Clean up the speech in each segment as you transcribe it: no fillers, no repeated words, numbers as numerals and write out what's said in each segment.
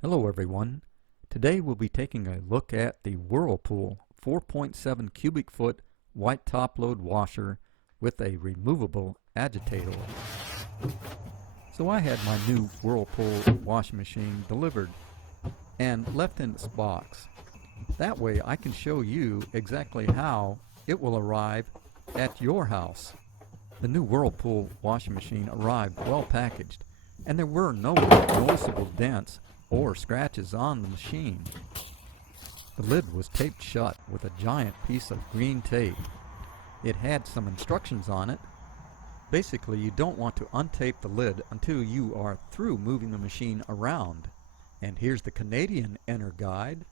Hello everyone. Today we'll be taking a look at the Whirlpool 4.7 cubic foot white top load washer with a removable agitator. So I had my new Whirlpool washing machine delivered and left in its box. That way I can show you exactly how it will arrive at your house. The new Whirlpool washing machine arrived well packaged, and there were no noticeable dents or scratches on the machine. The lid was taped shut with a giant piece of green tape. It had some instructions on it. Basically, you don't want to untape the lid until you are through moving the machine around. And here's the Canadian enter guide,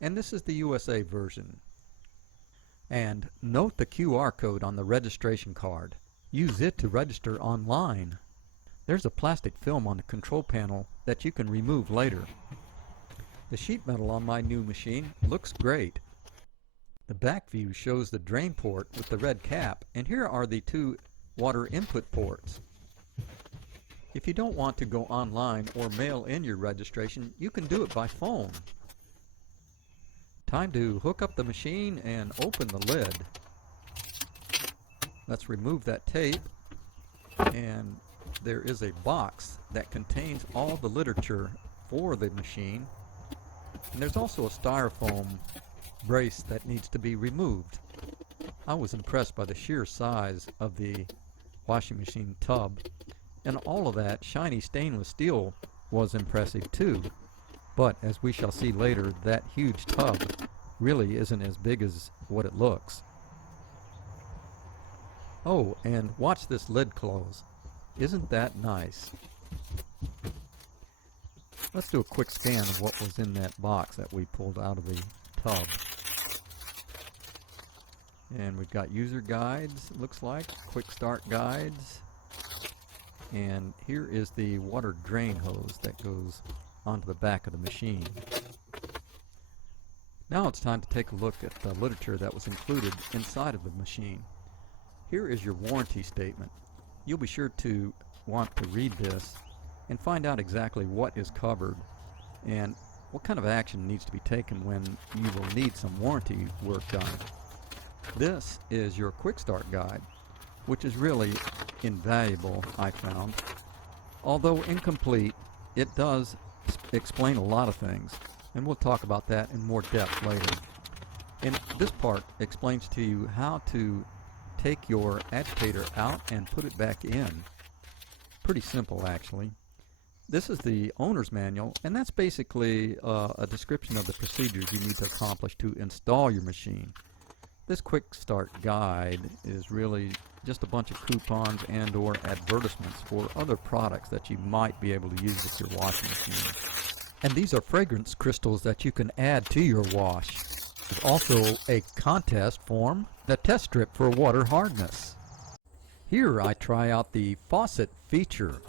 and this is the USA version. And note the QR code on the registration card. Use it to register online. There's a plastic film on the control panel that you can remove later. The sheet metal on my new machine looks great. The back view shows the drain port with the red cap, and here are the two water input ports. If you don't want to go online or mail in your registration, you can do it by phone. Time to hook up the machine and open the lid. Let's remove that tape, and there is a box that contains all the literature for the machine, and there's also a styrofoam brace that needs to be removed. I was impressed by the sheer size of the washing machine tub, and all of that shiny stainless steel was impressive too. But as we shall see later, that huge tub really isn't as big as what it looks. Oh, and watch this lid close. Isn't that nice? Let's do a quick scan of what was in that box that we pulled out of the tub. And we've got user guides, looks like, quick start guides. And here is the water drain hose that goes onto the back of the machine. Now it's time to take a look at the literature that was included inside of the machine. Here is your warranty statement. You'll be sure to want to read this and find out exactly what is covered and what kind of action needs to be taken when you will need some warranty work done. This is your quick start guide, which is really invaluable, I found. Although incomplete, it does explain a lot of things, and we'll talk about that in more depth later. And this part explains to you how to take your agitator out and put it back in. Pretty simple, actually. This is the owner's manual, and that's basically a description of the procedures you need to accomplish to install your machine. This quick start guide is really just a bunch of coupons and or advertisements for other products that you might be able to use with your washing machine. And these are fragrance crystals that you can add to your wash. There's also a contest form, the test strip for water hardness. Here I try out the faucet feature.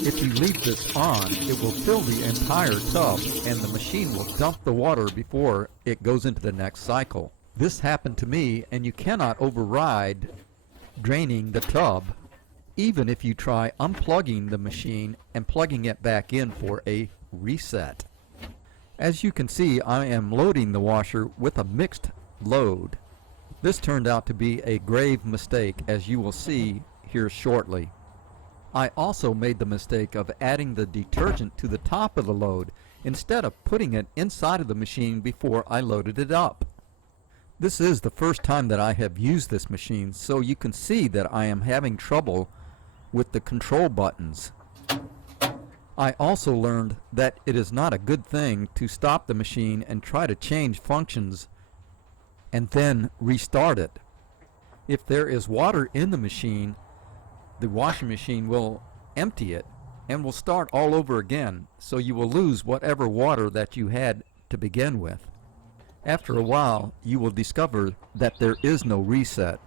If you leave this on, it will fill the entire tub and the machine will dump the water before it goes into the next cycle. This happened to me, and you cannot override draining the tub even if you try unplugging the machine and plugging it back in for a reset. As you can see, I am loading the washer with a mixed load. This turned out to be a grave mistake, as you will see here shortly. I also made the mistake of adding the detergent to the top of the load instead of putting it inside of the machine before I loaded it up. This is the first time that I have used this machine, so you can see that I am having trouble with the control buttons. I also learned that it is not a good thing to stop the machine and try to change functions and then restart it. If there is water in the machine, the washing machine will empty it and will start all over again, so you will lose whatever water that you had to begin with. After a while, you will discover that there is no reset.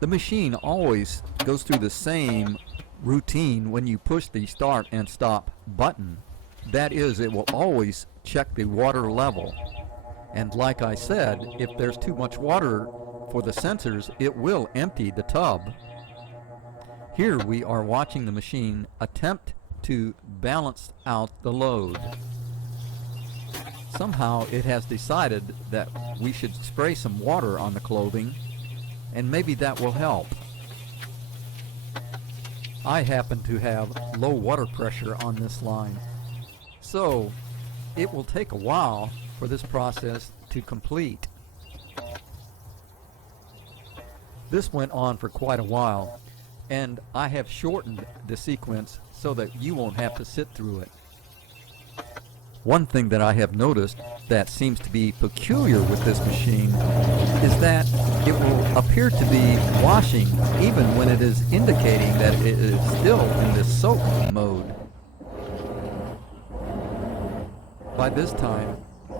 The machine always goes through the same routine when you push the start and stop button. That is, it will always check the water level. And like I said, if there's too much water for the sensors, it will empty the tub. Here we are watching the machine attempt to balance out the load. Somehow it has decided that we should spray some water on the clothing, and maybe that will help. I happen to have low water pressure on this line, so it will take a while for this process to complete. This went on for quite a while, and I have shortened the sequence so that you won't have to sit through it. One thing that I have noticed that seems to be peculiar with this machine is that it will appear to be washing even when it is indicating that it is still in this soak mode. By this time,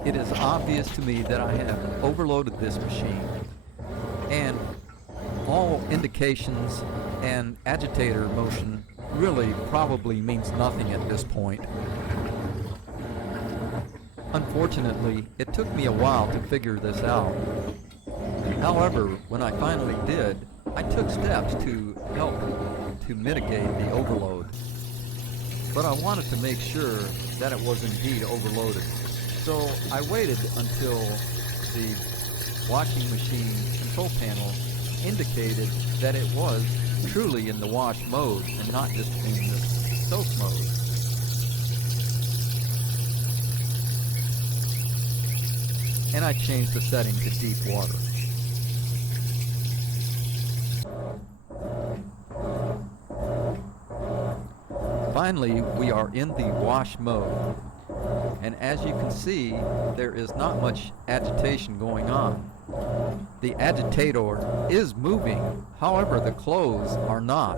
it is obvious to me that I have overloaded this machine, and all indications and agitator motion really probably means nothing at this point. Unfortunately, it took me a while to figure this out. However, when I finally did, I took steps to help to mitigate the overload. But I wanted to make sure that it was indeed overloaded. So I waited until the washing machine control panel indicated that it was truly in the wash mode and not just in the soak mode. And I changed the setting to deep water. Finally, we are in the wash mode, and as you can see, there is not much agitation going on. The agitator is moving, however the clothes are not.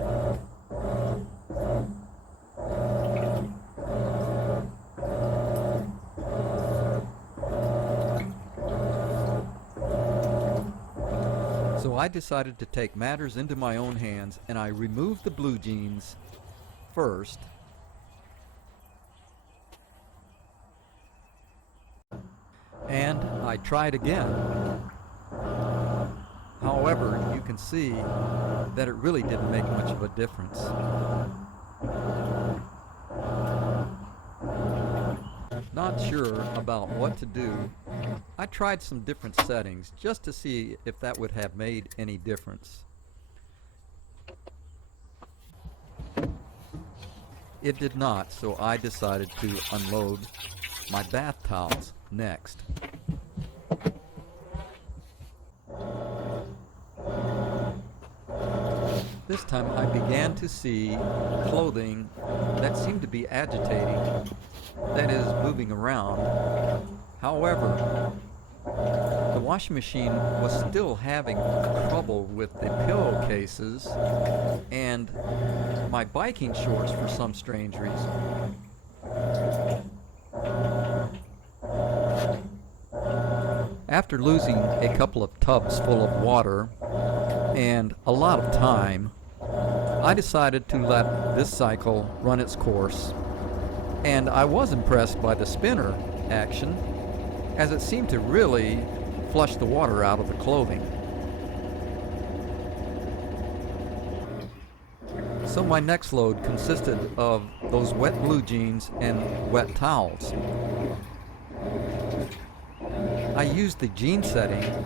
So I decided to take matters into my own hands, and I removed the blue jeans first. And I tried again. However, you can see that it really didn't make much of a difference. Not sure about what to do, I tried some different settings just to see if that would have made any difference. It did not, so I decided to unload my bath towels next. This time I began to see clothing that seemed to be agitating, that is, moving around. However, the washing machine was still having trouble with the pillowcases and my biking shorts for some strange reason. After losing a couple of tubs full of water and a lot of time, I decided to let this cycle run its course, and I was impressed by the spinner action, as it seemed to really flush the water out of the clothing. So my next load consisted of those wet blue jeans and wet towels. I used the jean setting,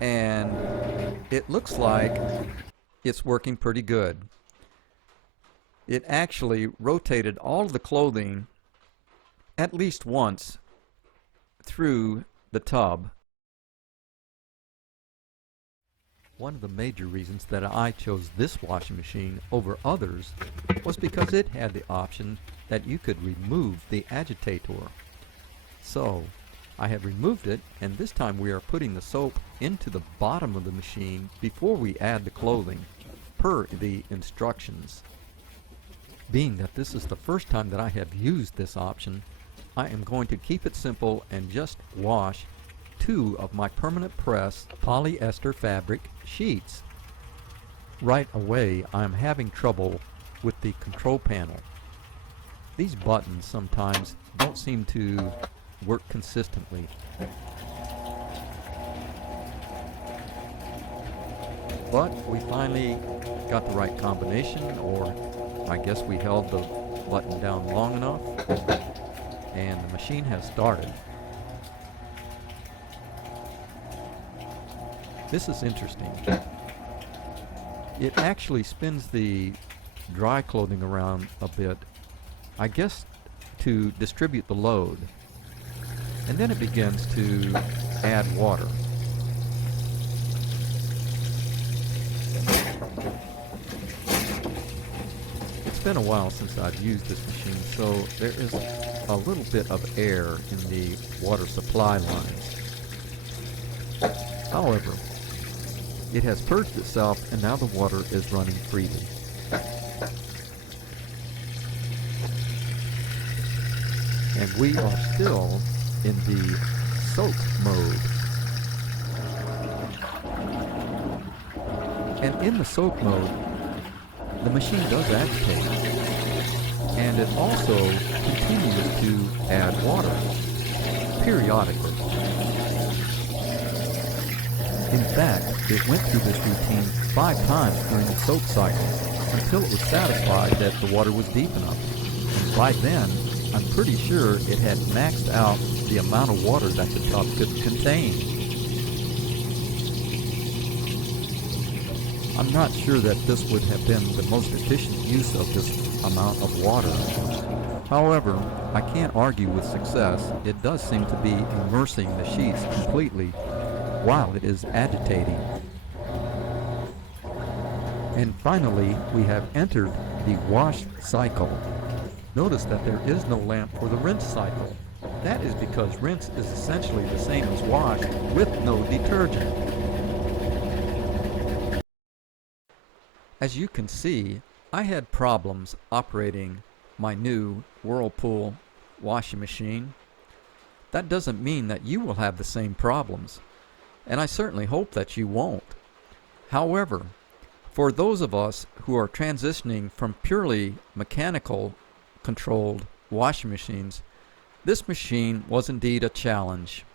and it looks like it's working pretty good. It actually rotated all of the clothing at least once through the tub. One of the major reasons that I chose this washing machine over others was because it had the option that you could remove the agitator. So I have removed it, and this time we are putting the soap into the bottom of the machine before we add the clothing, per the instructions. Being that this is the first time that I have used this option, I am going to keep it simple and just wash 2 of my permanent press polyester fabric sheets. Right away, I am having trouble with the control panel. These buttons sometimes don't seem to work consistently. But we finally got the right combination, or I guess we held the button down long enough, and the machine has started. This is interesting. It actually spins the dry clothing around a bit, I guess to distribute the load, and then it begins to add water. It's been a while since I've used this machine, so there is a little bit of air in the water supply lines. However, it has purged itself and now the water is running freely. And we are still in the soak mode. And in the soak mode, the machine does agitate, and it also continues to add water periodically. In fact, it went through this routine 5 times during the soak cycle until it was satisfied that the water was deep enough. And by then, I'm pretty sure it had maxed out the amount of water that the tub could contain. I'm not sure that this would have been the most efficient use of this amount of water. However, I can't argue with success. It does seem to be immersing the sheets completely while it is agitating. And finally, we have entered the wash cycle. Notice that there is no lamp for the rinse cycle. That is because rinse is essentially the same as wash with no detergent. As you can see, I had problems operating my new Whirlpool washing machine. That doesn't mean that you will have the same problems, and I certainly hope that you won't. However, for those of us who are transitioning from purely mechanical controlled washing machines, this machine was indeed a challenge.